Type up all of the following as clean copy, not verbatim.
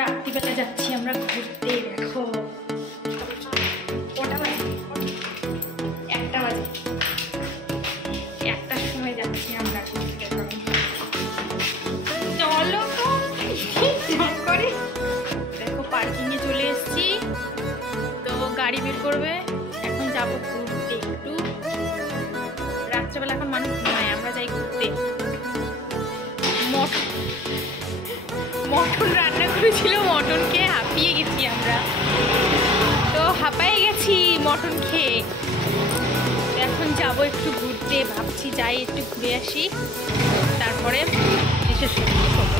রাত্রিবেলা যাচ্ছি আমরা ঘুরতে। দেখো কটা বাজে, 1টা বাজে, 1টার সময় যাচ্ছি আমরা ঘুরতে। চলো করে দেখো পার্কিংয়ে চলে এসেছি, তো গাড়ি বের করবে, এখন যাবো ঘুরতে একটু। রাত্রেবেলা এখন মানুষ ঘুমায়, আমরা যাই ঘুরতে। মটন রান্না করেছিল, মটন খেয়ে হাঁপিয়ে গেছি আমরা, তো হাঁপায়ে গেছি মটন খেয়ে। এখন যাবো একটু ঘুরতে, ভাবছি যাই একটু ঘুরে আসি, তারপরে এসে শুরু করবো।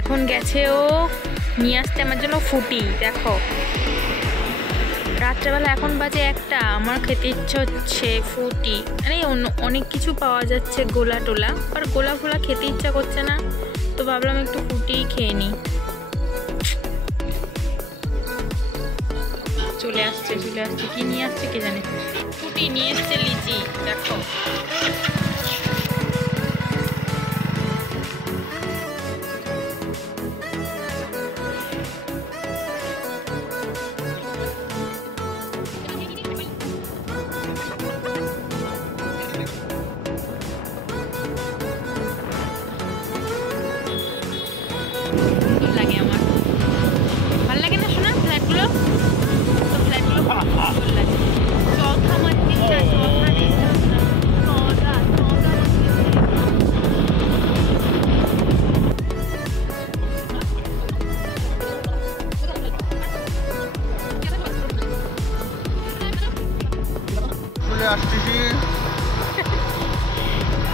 এখন গেছে ও নিয়ে আসতে আমার জন্য ফুটি। দেখো রাত্রেবেলা এখন বাজে 1টা, আমার খেতে ইচ্ছে হচ্ছে ফুটি। মানে অনেক কিছু পাওয়া যাচ্ছে, গোলা টোলা, আর গোলা ফোলা খেতে ইচ্ছা করছে না, তো ভাবলাম একটু ফুটি খেয়ে নিই। চলে আসছে কি নিয়ে আসছে কে জানে। ফুটি নিয়ে এসছে লিচি, দেখো লাগে, আমার ভালো লাগে না শোনা ফ্ল্যাটগুলো, তো ফ্ল্যাটগুলো ভালো লাগে। চল খামার দিকটা,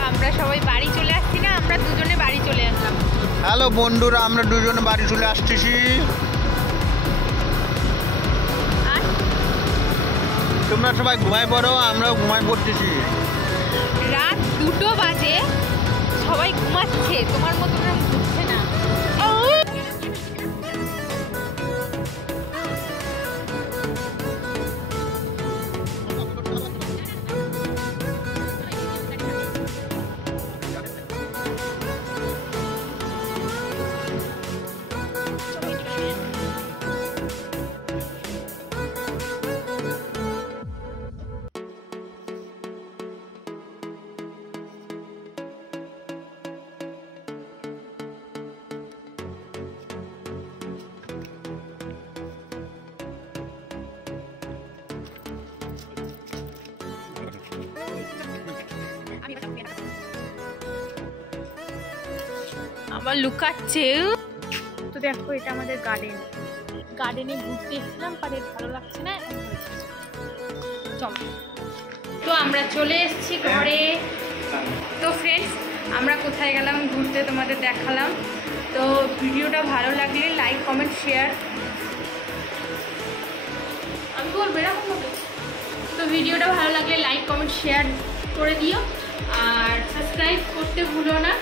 আমরা সবাই বাড়ি চলে আসছি না, আমরা দুজনে বাড়ি চলে আসলাম। হ্যালো বন্ধুরা, আমরা দুজনে বাড়ি চলে আসতেছি। তোমরা সবাই ঘুমাই পড়ো, আমরাও ঘুমাই পড়তেছি। রাত 2টো বাজে, সবাই ঘুমাচ্ছে, তোমার মতো ঘুরছে না। আবার লুকাচ্ছে। তো দেখো এটা আমাদের গার্ডেনে ঘুরতে এসেছিলাম, পারে ভালো লাগছে না, চলো। তো আমরা চলে এসেছি ঘরে। তো ফ্রেন্ডস, আমরা কোথায় গেলাম ঘুরতে তোমাদের দেখালাম। তো ভিডিওটা ভালো লাগলে লাইক কমেন্ট শেয়ার, আমি বলবো এরকম হবে। তো ভিডিওটা ভালো লাগলে লাইক কমেন্ট শেয়ার করে দিও, আর সাবস্ক্রাইব করতে ভুলো না।